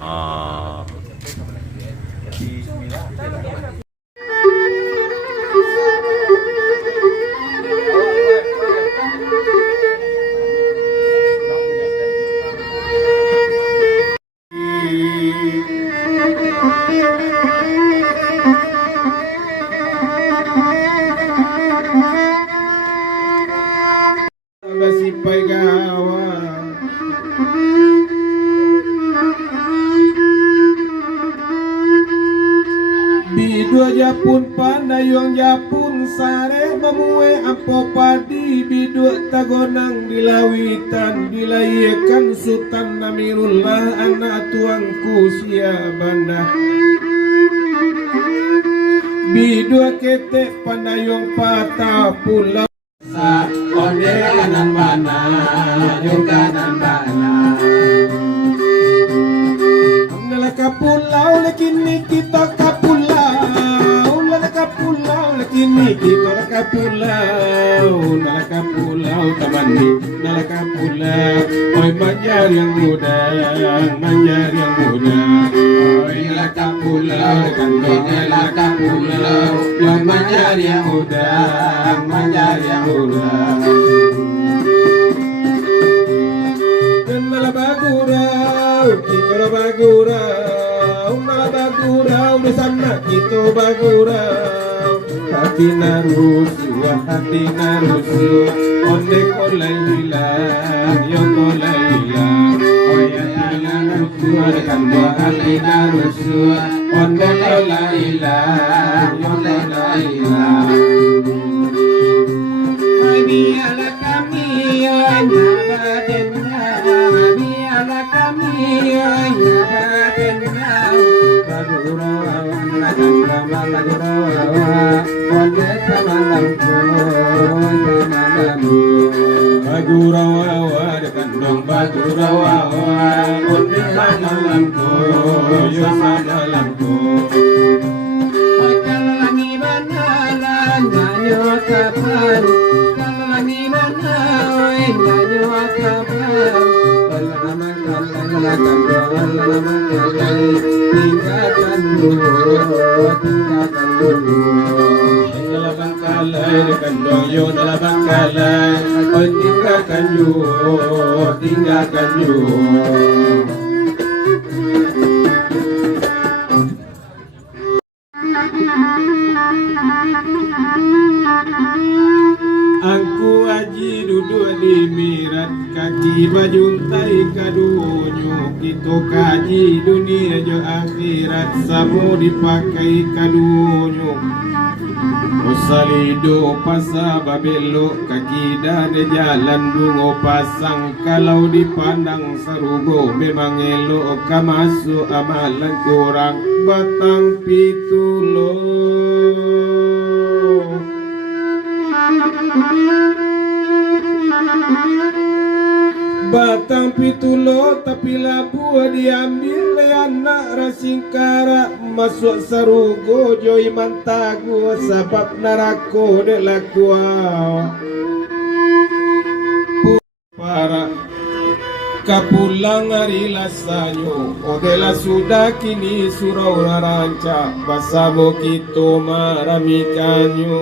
Oh. Sipai gawa bidua japun pandayong japun sare memue ampo padi bidua tagonang dilawitan dilayekan sultan namirullah anak tuangku sia banda bidua ketek pandayong patah pulau onde kanan bana yung kanan bana nala kapulau lakini kita kapulau nala kapulau lakini kita kapulau nala kapulau tamani nala kapulau oi manjar yang muda oi nala kapulau kantong nala kapulau yang manjar yang muda nala bagurau kita bagurau nala bagurau di sana kita bagurau hati narusu onde kolai hilang yo kolai hilang oh ya narusu kan hati narusu onde kolai hilang yo kolai hilang biarlah kami hanya berdengar bagurau onde samalamku bagurau dekat dong bagurau onde samalamku yo samalamku kalani banalan nyanyo kapan kalani banalan nyanyo kapan tinggalkan dulu nalabang kalay kandong yo nalabang kalay tinggalkan yo Angku aji duduk di mirat kaki bajuntai kadunyo kita kaji dunia jo akhirat samu dipakai kadunyo Osalido pasa babelo kaki dan jalan dungo pasang kalau dipandang sarugo memang elok kamasu amalan kurang batang pitulo batang pitulo tapi labu diambil anak rasingkara masuk sarugo joy mantagu sebab narako de lakua para kapulang hari lasanyo odela sudah kini surau ranca basabo kito maramikanyo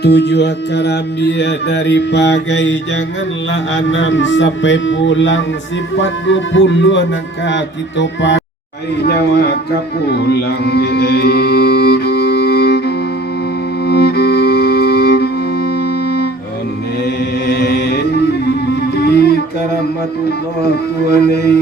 tujuh karambia dari pagai janganlah anam sampai pulang sifat 20 nangka kita pakai nyawa kapulang karamatullah tuanai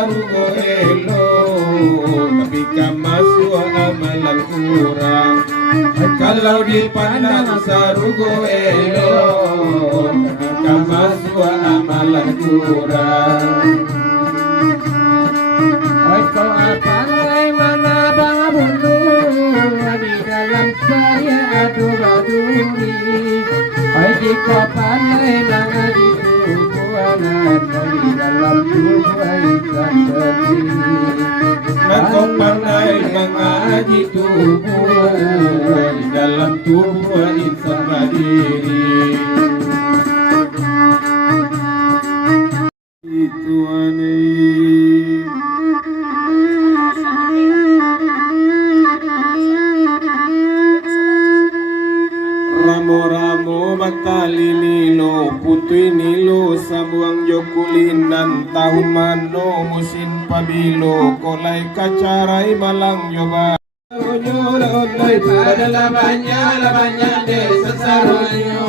sarugo elo tapi kamasu amalan kurang kalau dipandang sarugo elo kamasu amalan kurang oi kau apa mana bang bundu haji tubuh di dalam tubuh insan berdiri. Itu aneh. Ramo-ramo batali nilo putui nilo sambuang jokulinan tahun mano musim pabilo kolai kacarai malang nyoba nyola online pada labanya desa saronyo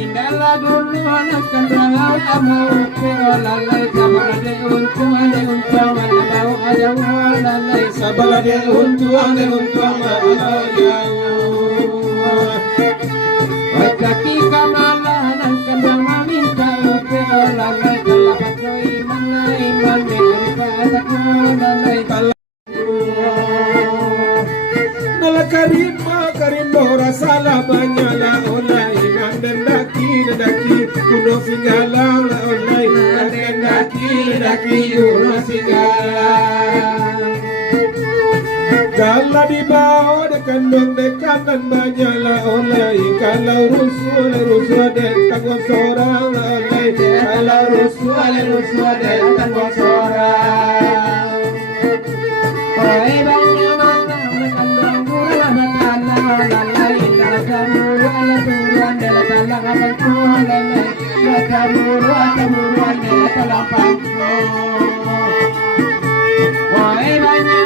indala dulu anak kendalau amu lalai sabade untung malabau ajaw lalai sabade untung malabau kaki kamala nang kendang maminta upe lalai kalapat no iman na iman patak no lalai nala karimbo rasala banyala olai nandaki kuno singala olai nandaki kuno singala kala di bawah dekan dong dekan dan banyala olai kalau rusuh dekan sorang olai kalau rusuh dekan sorang oi banyak mana dekan dong gula matala lalai kamuru ala turuan dela talang abangku lalai kamuru dela talang pangku oi banyak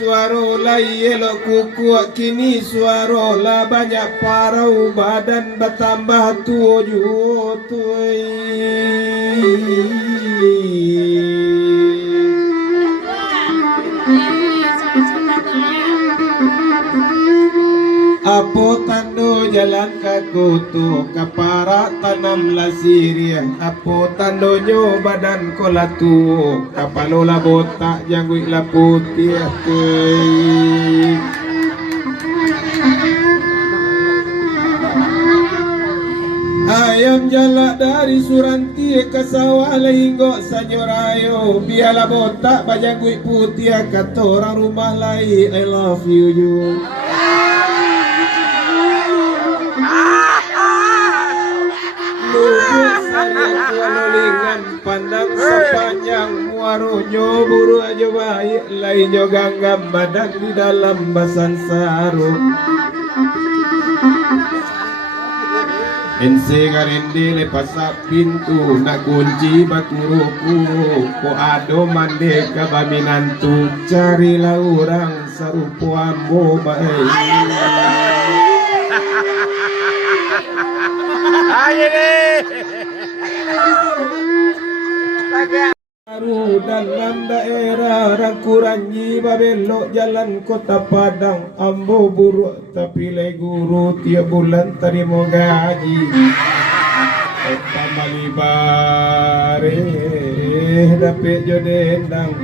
suaro lai elo kuku kini suaro la banyak parau badan bertambah tua jutui Apo tando jalan kakutu kapara tanam lasiria Apo tando nyo badan kolatu kapalola botak jangguik la putih ayam jalak dari Suranti ke sawah lehinggo sanyorayo biala botak bajangguik putih kata orang rumah lain I love you pandang sepanjang muaronyo buru aja baik lainnya ganggam badan di dalam basan sarung ense garende lepas pintu nak kunci bakuru ko ado mande ka baminantu carilah orang sarupo ambo bae baru dalam daerah Rangkuranyi Babelok jalan kota Padang ambo buruk tapi le guru tiap bulan terima gaji kota Malibare dapet jodendang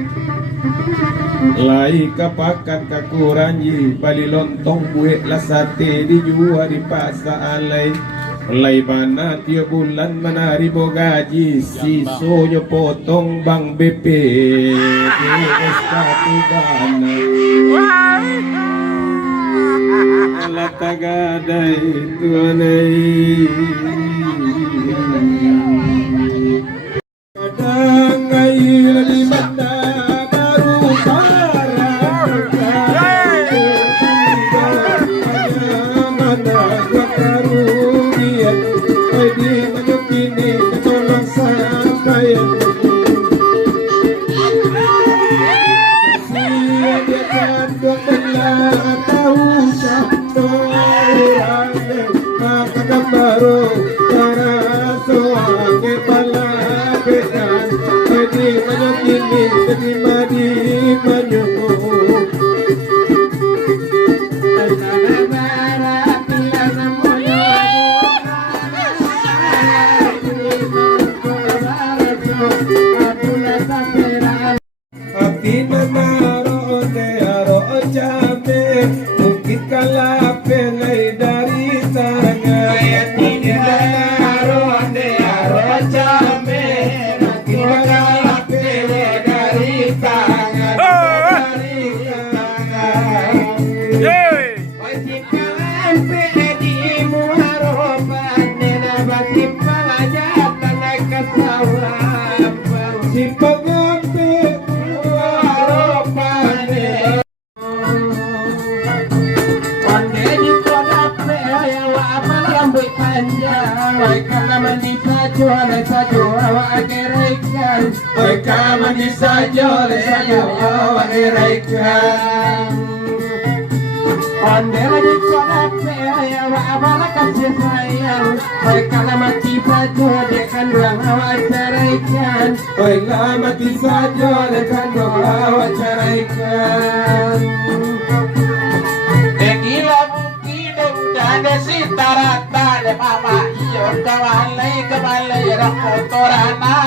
lai kapakan kakuranyi bali lontong buik lah sate dijual di pasar alai mulai mana tiap bulan menari gaji sisonya potong bang BP di SK Bana alat tagadai tuanai kadang air di mana baru ceraikan, oi kamu disajo lesajo wa iraikan. Onde lagi konak saya wa abala kasih sayang, oi kalau mati sajo dekan doang awak ceraikan, oi kalau mati sajo dekan doang awak ceraikan. Gila mungkin udah ada si tarata de mama iyo kembali rok motorana.